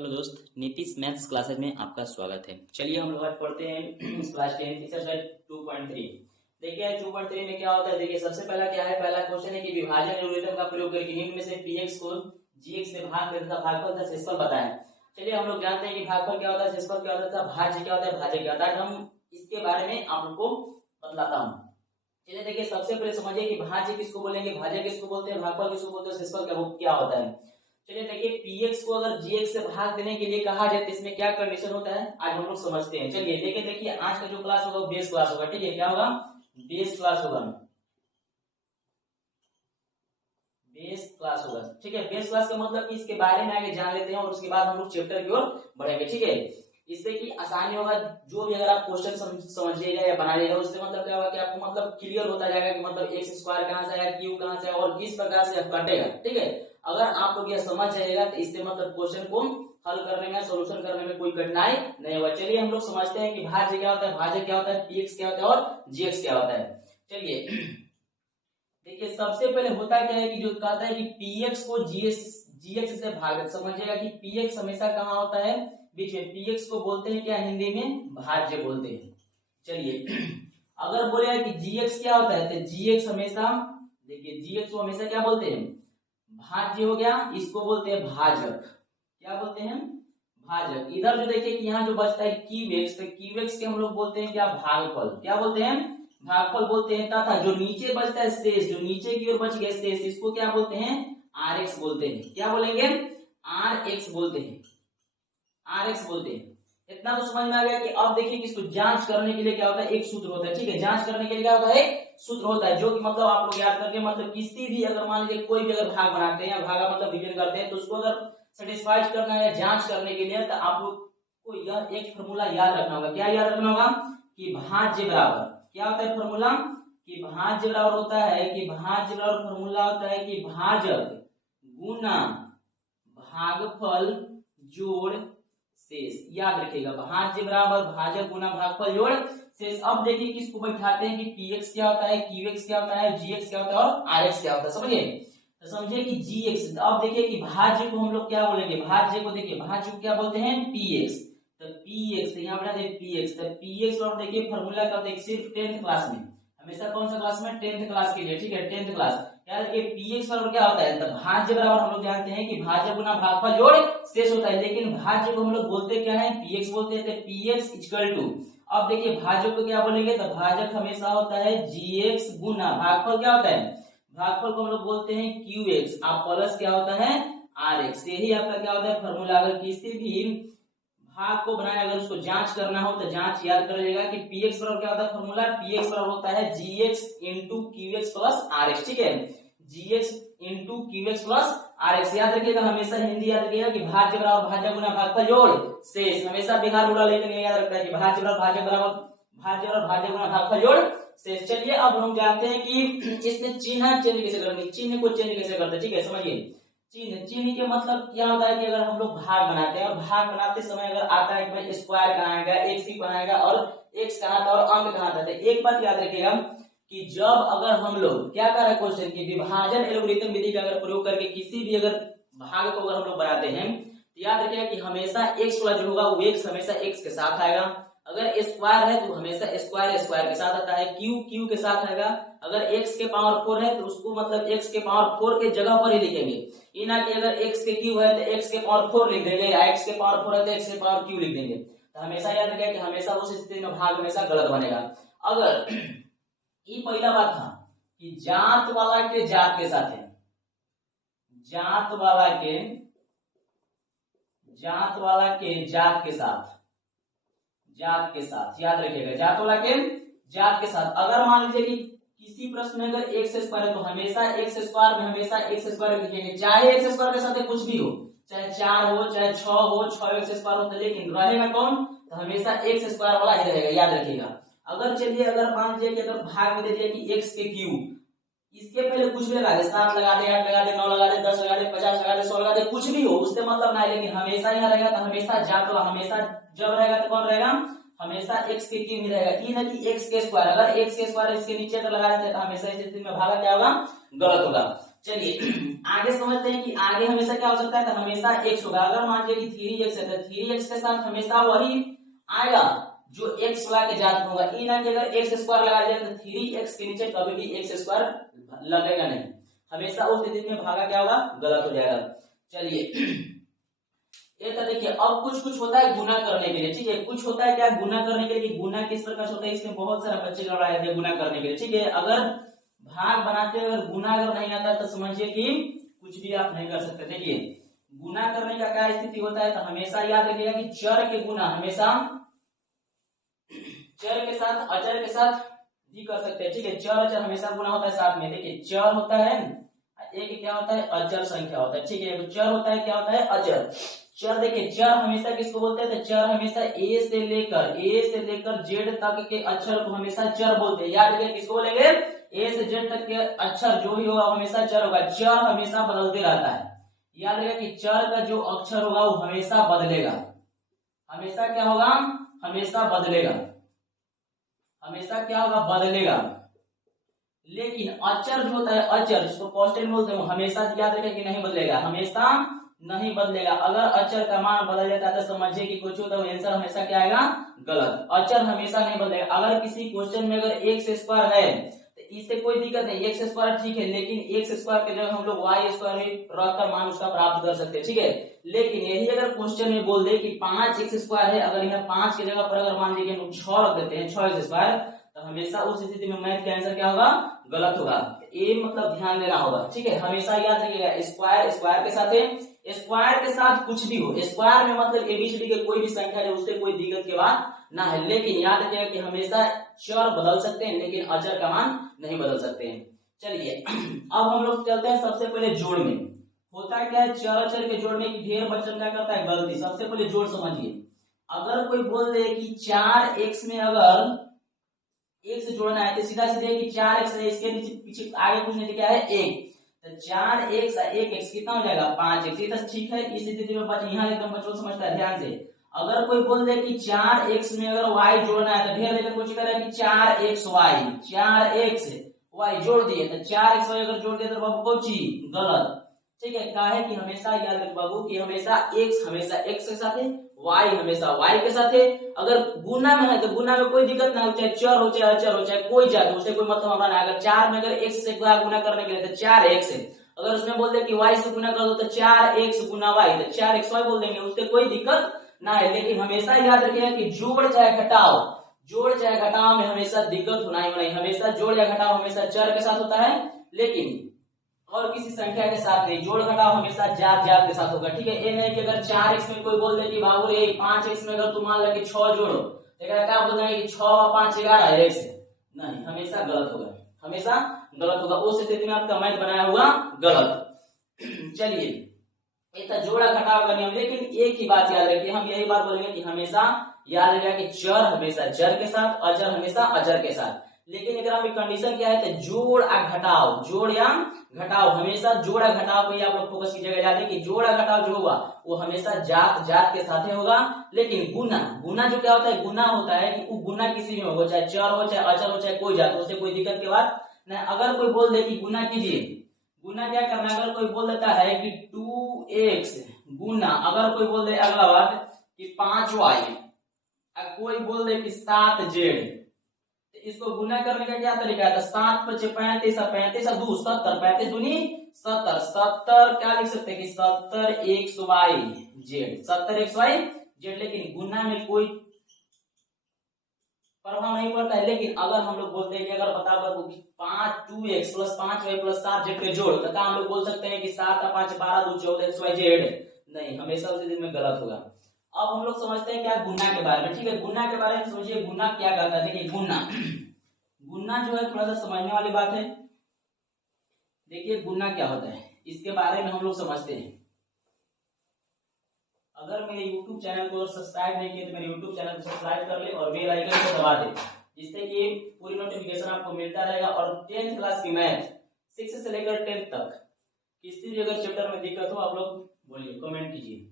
Hello दोस्त, Nitish maths classes में आपका स्वागत है। चलिए हम लोग आज पढ़ते हैं क्लास 10 एक्सरसाइज 2.3। देखिए 2.3 में क्या होता है। देखिए सबसे पहला क्या है, पहला क्वेश्चन है कि विभाजन एल्गोरिथम का प्रयोग करके निम्न में से px को gx से भाग देने का भागफल तथा शेषफल बताएं। चलिए हम लोग जानते हैं कि भागफल क्या होता है, शेषफल क्या होता है, भाज्य क्या होता है, भाज्य क्या होता है। हम इसके बारे में आप लोग को बतलाता हूँ। चलिए देखिए सबसे पहले समझिए कि भाज्य किसको बोलेंगे, भाज्य किसको बोलते हैं, भागफल किसको बोलते हैं, शेषफल क्या होता है। चलिए देखिए px को अगर gx से भाग देने के लिए कहा जाए तो इसमें क्या कंडीशन होता है आज हम लोग समझते हैं। चलिए देखिए आज का जो क्लास होगा वो बेस क्लास होगा। ठीक है, क्या होगा, बेस क्लास होगा, बेस क्लास होगा। ठीक है, बेस क्लास का मतलब कि इसके बारे में आगे जान लेते हैं और उसके बाद हम लोग चैप्टर की ओर बढ़ेंगे। ठीक है, इससे कि आसानी होगा, जो भी अगर आप क्वेश्चन समझिएगा या बनाइएगा उससे मतलब क्या होगा कि आपको मतलब क्लियर होता जाएगा कि मतलब एक्स स्क्वायर कहां से आया, क्यू कहां से आया और किस प्रकार से कटेगा। ठीक है, अगर आप लोग यह समझ जाएगा तो इससे मतलब क्वेश्चन को हल करने में, सोल्यूशन करने में कोई कठिनाई नहीं होगा। चलिए हम लोग समझते हैं कि भाज्य क्या होता है, भाज्य क्या होता है, px क्या होता है और gx क्या होता है। चलिए देखिए सबसे पहले होता क्या है कि जो कहता है कि px को gx से भाग, समझिएगा कि px हमेशा कहाँ होता है, बीच में। px को बोलते हैं क्या, हिंदी में भाज्य बोलते हैं। चलिए अगर बोले कि gx क्या होता है तो gx हमेशा, देखिए gx को हमेशा क्या बोलते हैं, भाज्य हो गया, इसको बोलते हैं भाजक। क्या बोलते हैं, भाजक। इधर जो देखिए कि यहाँ जो बचता है क्यूएक्स, तो क्यूएक्स के हम लोग बोलते हैं क्या, भागफल। क्या बोलते हैं, भागफल बोलते हैं। तथा जो नीचे बचता है शेष, जो नीचे की ओर बच गया शेष, इसको क्या बोलते हैं, आर एक्स बोलते हैं। क्या बोलेंगे, आर एक्स बोलते हैं, आर एक्स बोलते हैं। इतना तो समझ में आ गया कि अब देखिए कि इसको जांच करने के लिए क्या होता है, एक सूत्र होता है। ठीक है, जांच करने के लिए क्या होता है, एक सूत्र होता है, जो कि मतलब आप लोग याद करके मतलब किसी भी अगर मान लीजिए कोई भी अगर भाग बनाते हैं या भागा मतलब डिवीजन करते हैं तो उसको अगर सेटिस्फाइड करना है या जांच करने के लिए तो आप लोग को यह एक फॉर्मूला याद रखना होगा। क्या याद रखना होगा कि भाज्य बराबर, क्या होता है फॉर्मूला, कि भाज्य बराबर होता है, कि भाज्य बराबर फॉर्मूला होता है कि भाजक गुना भागफल जोड़ शेष। याद रखिएगा, भाज्य बराबर भाजक गुना भागफल जोड़ शेष। अब देखिए किसको बैठाते हैं कि px क्या होता है, qx क्या होता है, gx क्या होता है और rx क्या होता है। समझिए, तो समझिए कि gx, अब देखिए कि भाज्य को हम लोग क्या बोलेंगे, भाज्य को देखिए, भाज्य को क्या बोलते हैं, px। तो px, तो यहाँ बैठा दे px, तो px और देखिए फॉर्मूला का देखिए सिर्फ 10th क्लास में, हमेशा कौन सा क्लास में, 10th क्लास के लिए। ठीक है, 10th क्लास। याद रखिए px बराबर क्या होता है, तो भाज्य बराबर हम लोग जानते हैं कि भाज्य गुना भागफल जोड़ शेष होता है, लेकिन भाज्य को हम लोग बोलते क्या है, px बोलते हैं। तो px इक्वल टू, अब देखिए भाजक को क्या बोलेंगे, तो भाजक हमेशा होता है gx गुना भागफल क्या होता है, भागफल को हम लोग बोलते हैं qx, आप प्लस क्या होता है rx। यही आपका क्या होता है फॉर्मूला। अगर किसी भी भाग को बनाए, अगर उसको जांच करना हो तो जांच याद कर लीजिएगा कि px बराबर क्या होता है फॉर्मूला, px बराबर होता है gx into qx plus rx। ठीक है, gx into qx plus rx। याद रखिएगा, हमेशा हिंदी याद रखिएगा कि भाज्य बराबर भाज्य गुना भागफल जोड़ शेष। हमेशा बिहार रूला लेकिन याद रखता है कि भाज्य बराबर भाज्य बराबर भाज्य और भाज्य गुना भागफल जोड़ शेष। चलिए अब हम जानते हैं कि इसमें चिन्ह चेंज कैसे करेंगे, चिन्ह को चेंज कैसे करते हैं। ठीक है, समझिए चिन्ह, चिन्ह के मतलब क्या होता है कि अगर हम लोग भाग बनाते हैं और भाग बनाते समय अगर आता है कि भाई स्क्वायर कहाँ आएगा, एक्स ही बनाएगा और एक्स कहाँ था और अंक कहाँ था, तो एक बात याद रखिएगा कि जब अगर हम लोग क्या कर रहे हैं क्वेश्चन की विभाजन एल्गोरिथम विधि का अगर प्रयोग करके किसी भी अगर भाग को अगर हम लोग बनाते हैं तो याद रखिएगा कि हमेशा एक्स वाला जो होगा वो एक्स हमेशा एक्स के साथ आएगा। अगर स्क्वायर है तो हमेशा स्क्वायर स्क्वायर के साथ आता है, क्यू क्यू के साथ आएगा। अगर x के पावर 4 है तो उसको मतलब x के पावर 4 के जगह पर ही लिखेंगे, ये ना कि अगर x के क्यू है तो x के पावर 4 लिख देंगे, या x के पावर 4 है तो x के पावर क्यू लिख देंगे। तो हमेशा याद रखिएगा कि हमेशा उस स्थिति में भाग हमेशा गलत बनेगा। अगर ये पहला बात था कि जात वाला के जात के साथ है, जात वाला के जात वाला के जात के साथ, जात के साथ याद रखिएगा, जात वाला के जात के साथ। अगर मान लीजिए कि किसी प्रश्न में अगर एक्स स्क्वायर है तो हमेशा एक्स स्क्वायर में हमेशा एक्स स्क्वायर लिखेंगे, चाहे एक्स स्क्वायर के साथ कुछ भी हो, चाहे 4 हो चाहे 6 हो, 6 एक्स स्क्वायर हो, लेकिन रहेगा कौन, तो हमेशा एक्स स्क्वायर वाला ही रहेगा। याद रखिएगा। अगर चलिए अगर मान लीजिए कि अगर भाग में दे दिया कि एक्स के क्यूब, इसके पहले कुछ भी लगा दे, 7 लगा दे, 8 लगा दे, 9 लगा दे, 10 लगा दे, 50 लगा दे, 100 लगा दे, कुछ भी हो उससे मतलब ना है, लेकिन हमेशा यहाँ रहेगा तो हमेशा जात वाला हमेशा जब रहेगा तो कौन रहेगा, हमेशा x के क्यूब ही रहेगा। ये ना कि x के स्क्वायर, अगर x के स्क्वायर इसके नीचे अगर लगा देते हैं तो हमेशा इस स्थिति में भागा क्या होगा, गलत होगा। चलिए आगे समझते हैं कि आगे हमेशा क्या हो सकता है, तो हमेशा x होगा। अगर मान लीजिए कि 3x है तो 3x के साथ हमेशा वही आएगा जो x लगा के जात होगा। ई ना कि अगर x स्क्वायर लगा दिया तो 3x के नीचे कभी भी x स्क्वायर लगेगा नहीं, हमेशा उस स्थिति में भागा क्या होगा, गलत हो जाएगा। चलिए ये तो देखिए, अब कुछ कुछ होता है गुना करने के लिए, ठीक है। कुछ होता है क्या गुना करने के लिए, गुना किस प्रकार से होता है, इसमें बहुत सारे बच्चे घबरा जाते हैं गुना करने के लिए, ठीक है। अगर भाग बनाते हुए अगर गुना अगर नहीं आता तो समझिए कि कुछ भी आप नहीं कर सकते। देखिए गुना करने का क्या स्थिति होता है, तो हमेशा याद रखिएगा कि चर के गुना हमेशा चर के साथ अचर के साथ भी कर सकते हैं, ठीक है। चर अचर हमेशा गुना होता है साथ में। देखिए चर होता है, एक क्या होता है, अचर संख्या होता है, ठीक है। चर होता है, क्या होता है, अचर। चर देखिए, चर हमेशा किसको बोलते हैं, तो चर हमेशा ए से लेकर जेड तक के अक्षर को हमेशा चर बोलते हैं। याद रखिए किसको बोलेंगे, ए से जेड तक के अक्षर जो भी होगा हमेशा चर होगा। चर हमेशा बदलते रहता है। याद रखिए कि चर का जो अक्षर होगा वो हमेशा बदलेगा, हमेशा क्या होगा, हमेशा बदलेगा, हमेशा क्या होगा, बदलेगा। लेकिन अचर जो होता है, अचर जिसको कांस्टेंट बोलते हैं, हमेशा याद रखें कि नहीं बदलेगा, हमेशा नहीं बदलेगा। अगर अचर का मान बदल जाता है तो समझिए कि कुछ होता है आंसर हमेशा क्या आएगा, गलत। अचर हमेशा नहीं बदलेगा। अगर किसी क्वेश्चन में अगर एक्स स्क्वायर है तो इससे कोई दिक्कत नहीं, एक्स स्क्वायर ठीक है, लेकिन एक्स स्क्वायर के जगह हम लोग वाई स्क्वायर भी रखकर मान उसका प्राप्त कर सकते हैं, ठीक है। लेकिन यही अगर क्वेश्चन में बोल दे कि 5x स्क्वायर है, अगर यहाँ 5 की जगह पर अगर मान लीजिए हम 6 रख देते हैं, 6x स्क्वायर, तो हमेशा उस स्थिति में मैथ का आंसर क्या होगा, गलत होगा। ये मतलब ध्यान देना होगा, ठीक है। हमेशा याद रखिएगा स्क्वायर स्क्वायर के साथ है, स्क्वायर के साथ कुछ भी हो, स्क्वायर में मतलब एबीसीडी के कोई भी संख्या है उससे कोई दिक्कत की बात ना है। लेकिन याद रखिएगा कि हमेशा चर बदल सकते हैं लेकिन अचर का मान नहीं बदल सकते हैं। चलिए अब हम लोग चलते हैं सबसे पहले जोड़ में। होता क्या है, चर अचर के जोड़ने की ढेर बच्चन क्या करता है, गलती। सबसे पहले जोड़ समझिए। अगर कोई बोल दे कि 4x में अगर एक से जोड़ना है तो सीधा सीधे कि 4x है, इसके पीछे आगे कुछ नहीं, क्या है, 1, तो 4x 1x कितना हो जाएगा, 5x। ये तो ठीक है, इस स्थिति में बच यहाँ एकदम बच्चों समझता है ध्यान से। अगर कोई बोल दे कि 4x में अगर y जोड़ना है तो ढेर लेकर कुछ कह रहा है कि 4xy जोड़ दिए, तो 4xy अगर जोड़ दिया तो बाबू कौन चीज गलत, ठीक है। काहे कि हमेशा याद रख बाबू कि हमेशा x हमेशा x के साथ है, y हमेशा y के साथ है। अगर गुना में है तो गुना में कोई दिक्कत ना हो, चाहे चर हो चाहे अचर हो चाहे कोई जात, उससे कोई मतलब हमारा नहीं। अगर 4 में अगर x से गुना करने के लिए तो 4x है, अगर उसमें बोल दे कि y से गुना कर दो तो 4x गुना y, तो 4xy बोल देंगे, उससे कोई दिक्कत ना है। लेकिन हमेशा याद रखिएगा कि जोड़ चाहे घटाव में हमेशा दिक्कत होना ही नहीं। हमेशा जोड़ या घटाव हमेशा चर के साथ होता है, लेकिन और किसी संख्या के साथ नहीं। जोड़ घटाव हमेशा जात के साथ होगा, ठीक है। ये नहीं कि अगर 4x में कोई बोल दे कि बाबू रे 5x में अगर तुम मान लो कि 6 जोड़ो, तो क्या बोल देंगे कि 6 और 5 11 है, ऐसे नहीं, हमेशा गलत होगा, हमेशा गलत होगा। उस स्थिति में आपका मैथ बनाया हुआ गलत। चलिए ये था जोड़ा घटाव का नियम। लेकिन एक ही बात याद रखिए, हम यही बात बोलेंगे कि हमेशा याद रखिएगा कि चर हमेशा चर के साथ, अचर हमेशा अचर के साथ। लेकिन अगर में कंडीशन क्या है, तो जोड़ या घटाव, जोड़ या घटाव, हमेशा जोड़ या घटाव को आप लोग फोकस कीजिएगा। याद है कि जोड़ या घटाव जो होगा वो हमेशा जात के साथ होगा। लेकिन गुना जो क्या होता है, गुना होता है कि वो गुना किसी में होगा, चाहे चर हो चाहे अचर हो चाहे कोई जात, उससे कोई दिक्कत की बात नहीं। अगर कोई बोल दे कि गुना कीजिए, गुना क्या करना है, अगर कोई बोल देता है कि 2x गुना, अगर कोई बोल दे अगला बात कि 5y, कोई बोल दे कि 7z, तो इसको गुना करने का क्या तरीका है, 7 × 35 35 2 70, 35 दूनी 70, 70 क्या लिख सकते हैं कि 70xyz। लेकिन गुना में कोई प्रभाव नहीं पड़ता है। लेकिन अगर हम लोग बोलते हैं कि अगर बता दो कि 2x + 5y + 7z के जोड़, तो हम लोग बोल सकते हैं कि 7 और 5 12 2 14 xyz, नहीं, हमेशा उस स्थिति में गलत होगा। अब हम लोग समझते हैं क्या गुना के बारे में, ठीक है। गुना के बारे में समझिए, गुना क्या कहता है। देखिए गुना जो है थोड़ा सा समझने वाली बात है। देखिए गुना क्या होता है, इसके बारे में हम लोग समझते हैं। अगर मेरे YouTube चैनल को सब्सक्राइब नहीं किए तो मेरे YouTube चैनल को सब्सक्राइब कर ले और बेल आइकन को दबा दे, जिससे कि पूरी नोटिफिकेशन आपको मिलता रहेगा। और 10th क्लास की मैथ 6 से लेकर 10th तक किसी भी अगर चैप्टर में दिक्कत हो आप लोग बोलिए, कमेंट कीजिए।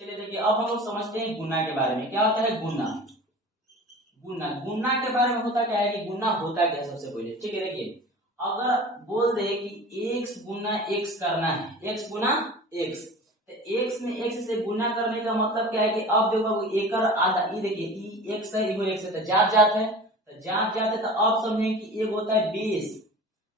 चलिए देखिए अब हम लोग समझते हैं गुना के बारे में। क्या होता है गुना, गुना के बारे में होता क्या है कि गुना होता क्या है सबसे पहले, ठीक है। देखिए अगर बोल दे कि x गुना x करना है, x गुना x, तो x में x से गुना करने का मतलब क्या है कि अब देखो एकर आधा, ये देखिए ई x है, इहो x है, तो जात जात है, तो जात जात है, तो अब समझें कि एक होता है बेस,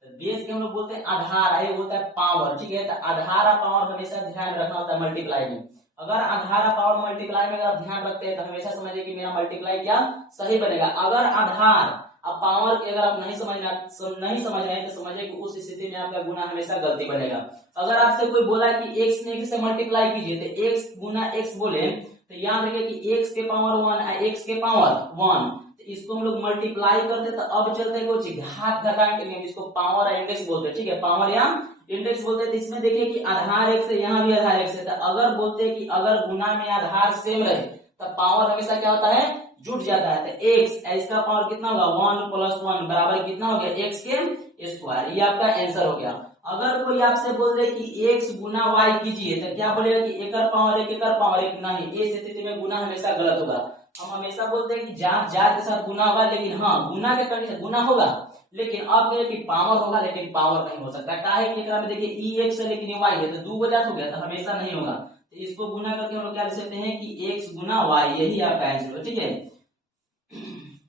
तो बेस के हम लोग बोलते हैं आधार, एक होता है पावर, ठीक है। तो आधार और पावर हमेशा ध्यान रखना होता है मल्टीप्लाई में। अगर आधार और पावर मल्टीप्लाई में अगर ध्यान रखते हैं तो हमेशा समझिए कि मेरा मल्टीप्लाई क्या सही बनेगा। अगर आधार अब पावर के अगर आप नहीं समझ रहे हैं तो समझिए कि उस स्थिति में आपका गुना हमेशा गलती बनेगा। अगर आपसे कोई बोला कि x ने x से मल्टीप्लाई कीजिए, तो x गुना x बोले तो याद रखिए कि x के पावर 1 x के पावर 1, तो इसको हम लोग मल्टीप्लाई करते तो अब चलते कुछ घात घटाएं के लिए, जिसको पावर इंडेक्स बोलते हैं, ठीक है, पावर या इंडेक्स बोलते हैं। तो इसमें देखिए कि आधार x है, यहाँ भी आधार x है, तो अगर बोलते हैं कि अगर गुना में आधार सेम रहे तो पावर हमेशा क्या होता है, जुट जाता है। तो x इसका पावर कितना होगा, 1 + 1 बराबर कितना हो गया, x के स्क्वायर, ये आपका आंसर हो गया। अगर कोई आपसे बोल दे कि x गुना y कीजिए, तो क्या बोलेगा कि एकर पावर 1 एकर पावर 1, नहीं, इस स्थिति में गुना हमेशा गलत होगा। हम हमेशा बोलते हैं कि जात जात के साथ गुना होगा, लेकिन हाँ गुना के कंडीशन गुना होगा, लेकिन अब ये कि पावर होगा, लेकिन पावर नहीं हो सकता। क्या है कि एकरा में देखिए e x है लेकिन y है, तो दो वजह हो गया, तो हमेशा नहीं होगा। तो इसको गुना करके हम लोग क्या लिख सकते हैं कि x गुना y, यही आपका आंसर है, ठीक है।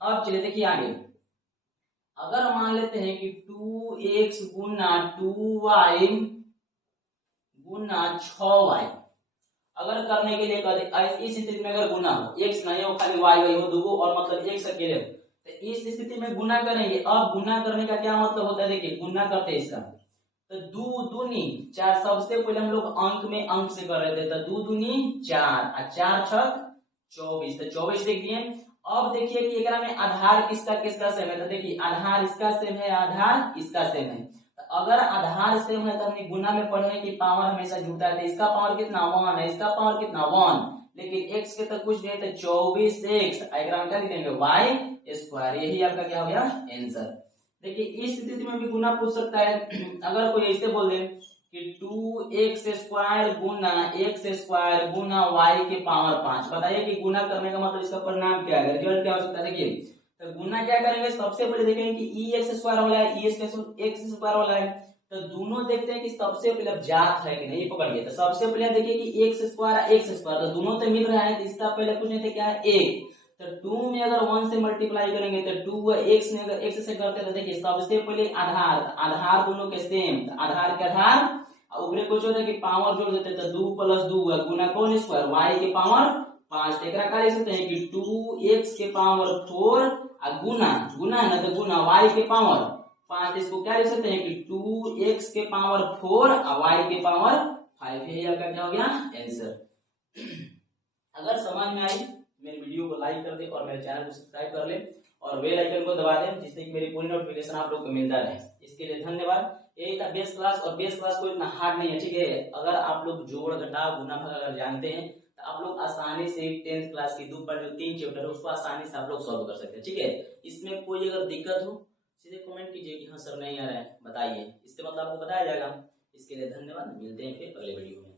अब चलिए देखिए आगे, अगर मान लेते हैं कि 2x गुना 2y गुना 6y, अगर करने के लिए कहते इस स्थिति में अगर गुना हो, x नहीं हो खाली y हो दूगो और मतलब x अकेले हो, तो इस स्थिति में गुना करेंगे। अब गुना करने का क्या मतलब होता है, देखिए गुना करते हैं इसका, तो दो दूनी चार, सबसे पहले हम लोग अंक में अंक से कर रहे थे, तो दो दूनी 4 और 4 छक 24, तो 24 लिख दिए। अब देखिए कि एकरा में आधार किसका किसका सेम है, तो देखिए आधार इसका सेम है, आधार इसका सेम है। तो अगर आधार सेम है तो हमने गुना में पढ़े कि पावर हमेशा जुड़ता है, तो इसका पावर कितना 1 है, इसका पावर कितना 1, लेकिन x के तो कुछ नहीं, तो 24x एकरा में क्या लिखेंगे y स्क्वायर, यही आपका क्या हो गया आंसर। देखिए इस स्थिति में भी गुना पूछ सकता है। अगर कोई ऐसे बोल दे कि 2x स्क्वायर गुना x स्क्वायर गुना y के पावर 5, बताइए कि गुना करने का मतलब इसका परिणाम क्या है, रिजल्ट क्या हो सकता है। देखिए तो गुना क्या करेंगे, सबसे पहले देखेंगे कि x स्क्वायर वाला है, x स्क्वायर वाला है, तो दोनों देखते हैं कि सबसे पहले जात है कि नहीं, पकड़िए। तो सबसे पहले देखिए कि x स्क्वायर, तो दोनों तो मिल रहा है, तो इसका पहले कुछ नहीं था, क्या है 1, तो 2 में अगर 1 से मल्टीप्लाई करेंगे तो 2 x में अगर x से करते तो देखिए सबसे पहले आधार, आधार दोनों के सेम, आधार के आधार और ऊपर कुछ होता है कि पावर जोड़ देते, तो 2 + 2 गुना कौन स्क्वायर y के पावर 5, एकरा का लिख सकते हैं कि 2x के पावर 4 और गुना गुना है ना, तो गुना y के पावर 5, इसको क्या लिख सकते हैं कि 2x के पावर 4 और y के पावर 5, यही आपका क्या हो गया आंसर। अगर समझ में आई मेरे वीडियो को लाइक कर दे और मेरे चैनल को सब्सक्राइब कर ले और बेल आइकन को दबा दें, जिससे कि मेरी पूरी नोटिफिकेशन आप लोग को मिलता रहे। इसके लिए धन्यवाद। यही था बेस क्लास, और बेस क्लास कोई इतना हार्ड नहीं है, ठीक है। अगर आप लोग जोड़ घटाव गुना भाग अगर जानते हैं तो आप लोग आसानी से 10th क्लास की जो 3 चैप्टर है उसको आसानी से आप लोग सॉल्व कर सकते हैं, ठीक है। इसमें कोई अगर दिक्कत हो सीधे कमेंट कीजिए कि हाँ सर नहीं आ रहा है, बताइए, इससे मतलब आपको बताया जाएगा। इसके लिए धन्यवाद, मिलते हैं फिर अगले वीडियो में।